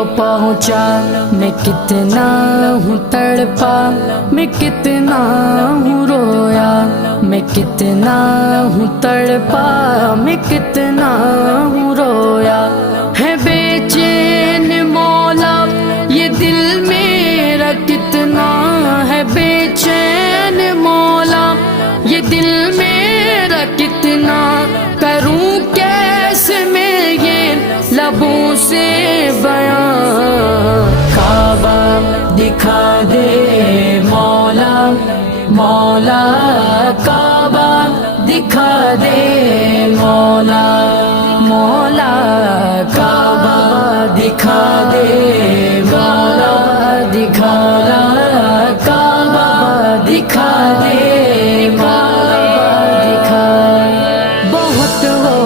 کو پہنچا، میں کتنا ہوں تڑپا، میں کتنا ہوں رویا، میں کتنا ہوں تڑپا، میں کتنا ہوں رویا، ہے بے چین مولا یہ دل میرا کتنا ہے بے چین مولا یہ دل میرا کتنا، کروں کیسے میں یہ لبوں سے بیان، کعبہ دکھا دے مولا مولا، کعبہ دکھا دے مولا مولا، کعبہ دکھا دے